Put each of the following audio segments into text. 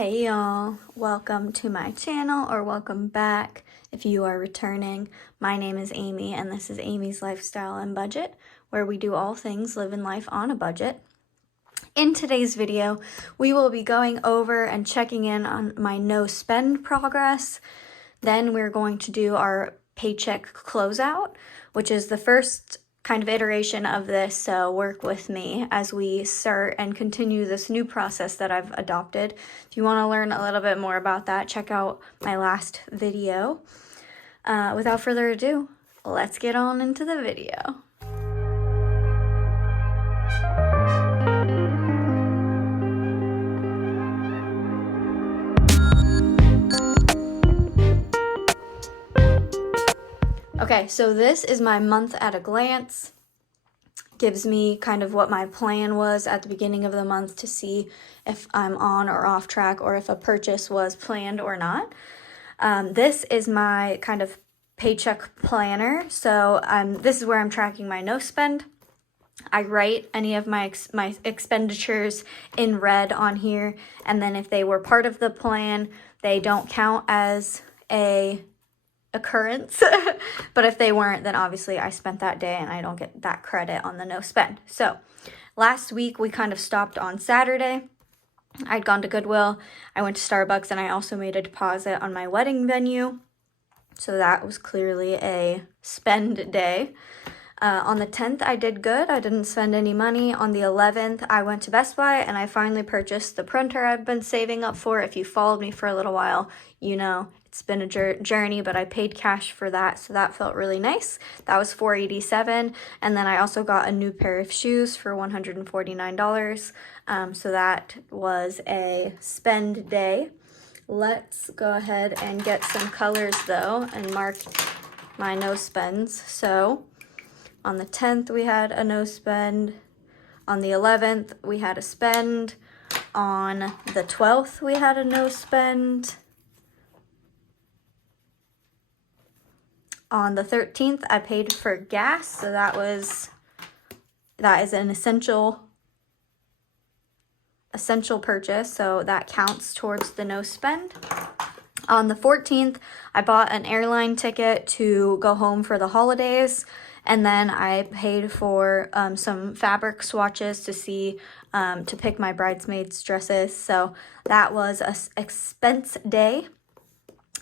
Hey y'all, welcome to my channel, or welcome back if you are returning. My name is Amy and this is Amy's Lifestyle and Budget, where we do all things living life on a budget. In today's video, we will be going over and checking in on my no spend progress. Then we're going to do our paycheck closeout, which is the first kind of iteration of this, so work with me as we start and continue this new process that I've adopted. If you want to learn a little bit more about that, check out my last video. Without further ado, let's get on into the video. Okay, so this is my month at a glance. Gives me kind of what my plan was at the beginning of the month to see if I'm on or off track, or if a purchase was planned or not. This is my kind of paycheck planner. So this is where I'm tracking my no spend. I write any of my expenditures in red on here, and then if they were part of the plan, they don't count as a occurrence. But if they weren't, then obviously I spent that day and I don't get that credit on the no spend. So last week we kind of stopped on Saturday. I'd gone to Goodwill, I went to Starbucks, and I also made a deposit on my wedding venue. So that was clearly a spend day. On the 10th, I did good. I didn't spend any money. On the 11th, I went to Best Buy and I finally purchased the printer I've been saving up for. If you followed me for a little while, you know it's been a journey, but I paid cash for that, so that felt really nice. That was $487, and then I also got a new pair of shoes for $149. So that was a spend day. Let's go ahead and get some colors though and mark my no spends. So on the 10th, we had a no spend. On the 11th, we had a spend. On the 12th, we had a no spend. On the 13th, I paid for gas, so that is an essential purchase, so that counts towards the no spend. On the 14th, I bought an airline ticket to go home for the holidays. And then I paid for some fabric swatches to see, to pick my bridesmaids' dresses. So that was an expense day.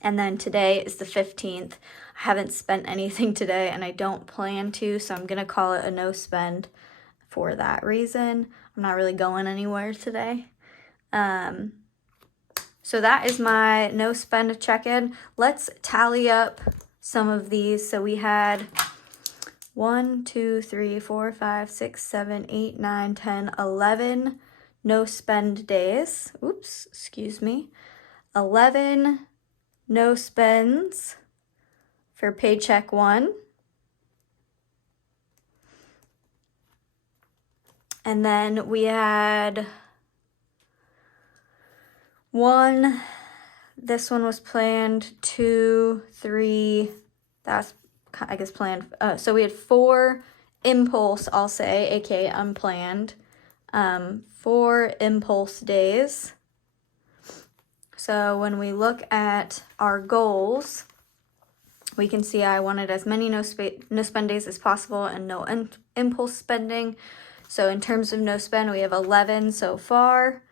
And then today is the 15th. I haven't spent anything today and I don't plan to, so I'm going to call it a no spend for that reason. I'm not really going anywhere today. So that is my no spend check-in. Let's tally up some of these. So we had 1, 2, 3, 4, 5, 6, 7, 8, 9, 10, 11 no spend days. Oops, excuse me. 11 no spends for paycheck 1. And then we had 1, this one was planned, 2, 3, that's I guess planned. So we had 4 impulse, I'll say, aka unplanned, 4 impulse days. So when we look at our goals, we can see I wanted as many no spend days as possible and no impulse spending. So in terms of no spend, we have 11 so far.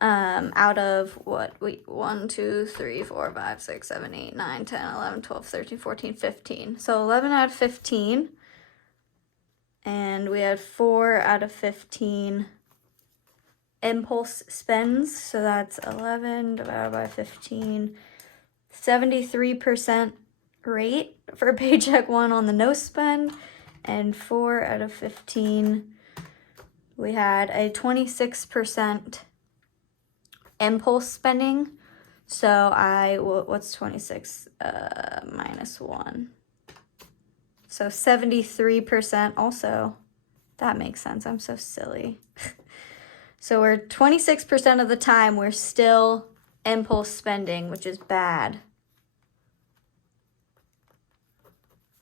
Out of 1, 2, 3, 4, 5, 6, 7, 8, 9, 10, 11, 12, 13, 14, 15. So 11 out of 15. And we had 4 out of 15 impulse spends. So that's 11 divided by 15. 73% rate for paycheck 1 on the no spend. And 4 out of 15, we had a 26% impulse spending. So what's 26 minus 1? So 73% also. That makes sense. I'm so silly. So we're 26% of the time we're still impulse spending, which is bad.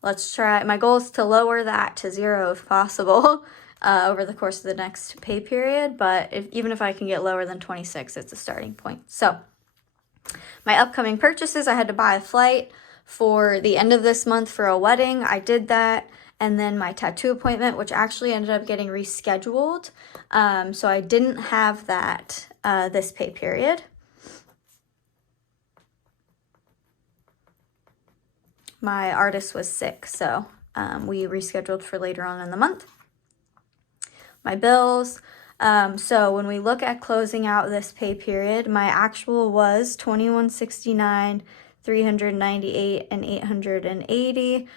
Let's try. My goal is to lower that to 0 if possible. over the course of the next pay period, but even if I can get lower than 26, it's a starting point. So my upcoming purchases, I had to buy a flight for the end of this month for a wedding. I did that. And then my tattoo appointment, which actually ended up getting rescheduled. So I didn't have that this pay period. My artist was sick, so we rescheduled for later on in the month. My bills. So when we look at closing out this pay period, my actual was $21.69, $398, and $880.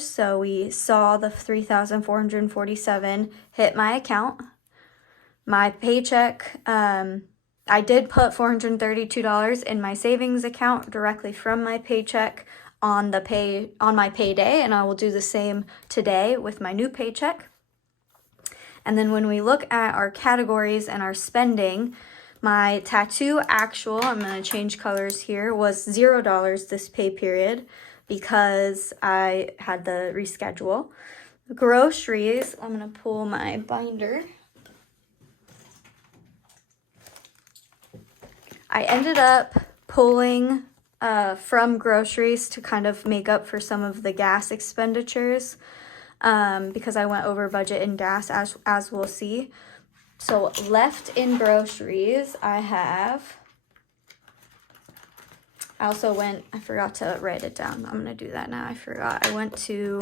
So we saw the $3,447 hit my account. My paycheck, I did put $432 in my savings account directly from my paycheck on my payday, and I will do the same today with my new paycheck. And then when we look at our categories and our spending, my tattoo actual, I'm going to change colors here, was $0 this pay period because I had the reschedule. Groceries, I'm going to pull my binder. I ended up pulling from groceries to kind of make up for some of the gas expenditures because I went over budget in gas, as we'll see. So left in groceries, I forgot to write it down. I'm going to do that now. I forgot. I went to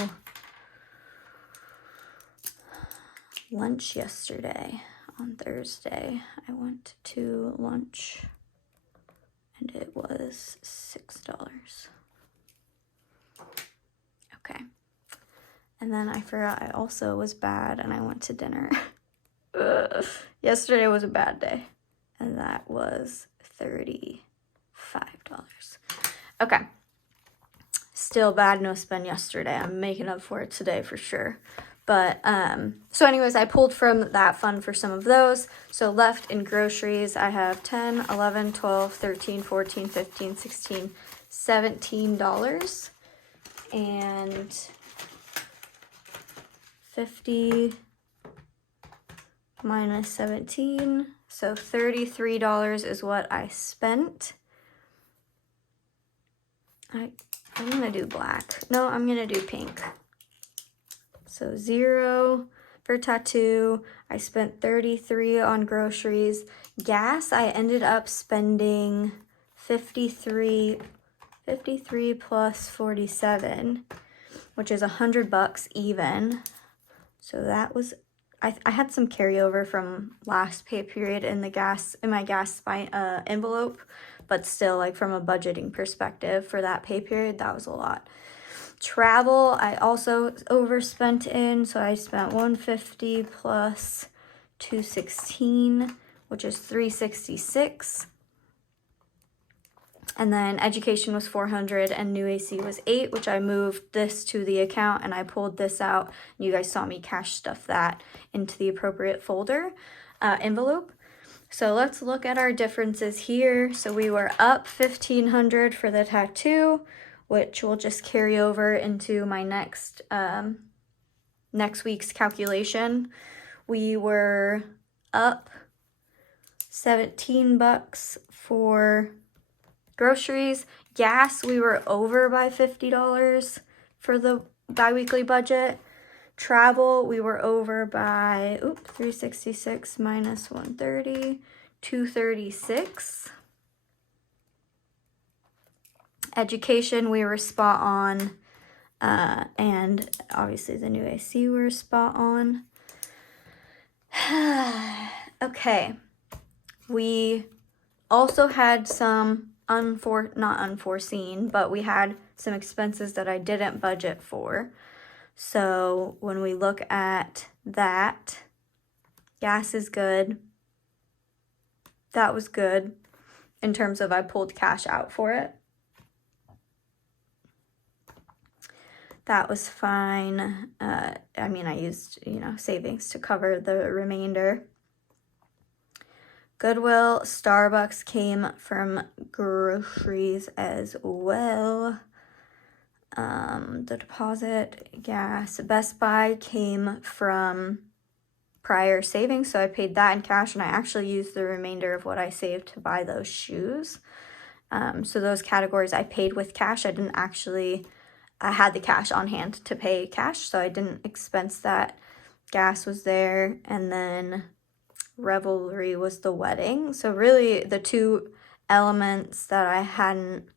lunch yesterday on Thursday. I went to lunch and it was $6. Okay. And then I forgot I also was bad and I went to dinner. Yesterday was a bad day. And that was $35. Okay. Still bad no spend yesterday. I'm making up for it today for sure. But, so anyways, I pulled from that fund for some of those. So left in groceries, I have 10, 11, 12, 13, 14, 15, 16, $17. And 50 minus 17, so $33 is what I spent. I'm gonna do black. No, I'm gonna do pink. So 0 for tattoo. I spent 33 on groceries. Gas, I ended up spending 53 plus 47, which is $100 even. So that was, I had some carryover from last pay period in my gas envelope, but still, like, from a budgeting perspective for that pay period, that was a lot. Travel, I also overspent in, so I spent $150 plus $216, which is $366. And then education was $400 and new AC was $8, which I moved this to the account and I pulled this out. You guys saw me cash stuff that into the appropriate folder, envelope. So let's look at our differences here. So we were up $1,500 for the tattoo, which will just carry over into my next week's calculation. We were up $17 for groceries. Gas, we were over by $50 for the bi-weekly budget. Travel, we were over by $366 minus $130, $236. Education, we were spot on, and obviously the new AC we were spot on. Okay, we also had some not unforeseen, but we had some expenses that I didn't budget for. So when we look at that, gas is good. That was good in terms of I pulled cash out for it. That was fine. I used, savings to cover the remainder. Goodwill, Starbucks came from groceries as well. The deposit, gas, Best Buy came from prior savings, so I paid that in cash, and I actually used the remainder of what I saved to buy those shoes. So those categories I paid with cash. I had the cash on hand to pay cash, so I didn't expense that. Gas was there, and then Revelry was the wedding. So really the two elements that I hadn't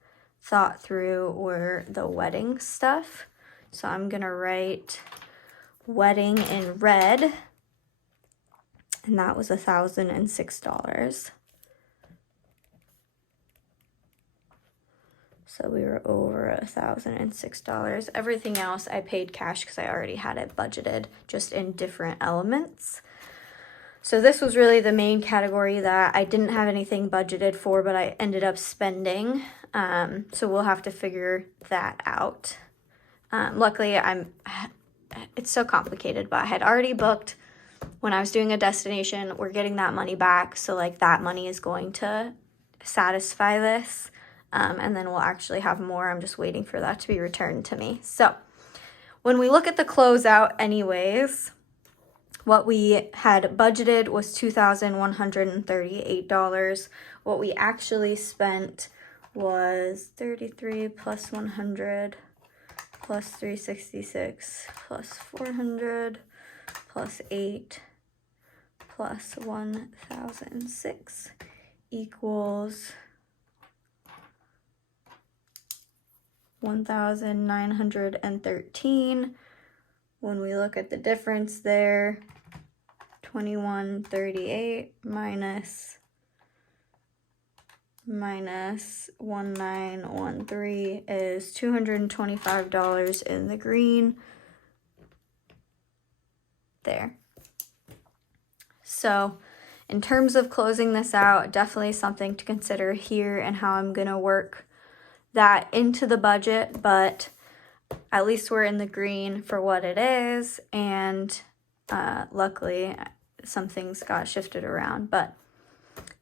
thought through were the wedding stuff. So I'm gonna write wedding in red, and that was $1,006. So we were over $1,006. Everything else I paid cash because I already had it budgeted, just in different elements. So this was really the main category that I didn't have anything budgeted for, but I ended up spending. So we'll have to figure that out. Luckily, it's so complicated, but I had already booked when I was doing a destination. We're getting that money back, so like that money is going to satisfy this. And then we'll actually have more. I'm just waiting for that to be returned to me. So when we look at the closeout anyways, what we had budgeted was $2,138. What we actually spent was 33 plus 100 plus 366 plus 400 plus 8 plus 1,006 equals 1,913. When we look at the difference there, 2138 minus 1913 is $225 in the green there. So in terms of closing this out, definitely something to consider here and how I'm gonna work that into the budget, but at least we're in the green for what it is, and luckily some things got shifted around. But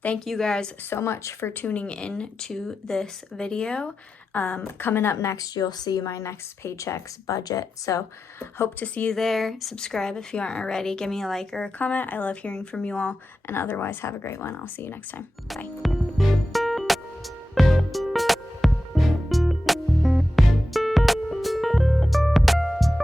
thank you guys so much for tuning in to this video. Coming up next, you'll see my next Paycheck's budget, so hope to see you there. Subscribe if you aren't already. Give me a like or a comment. I love hearing from you all, and otherwise have a great one. I'll see you next time. Bye.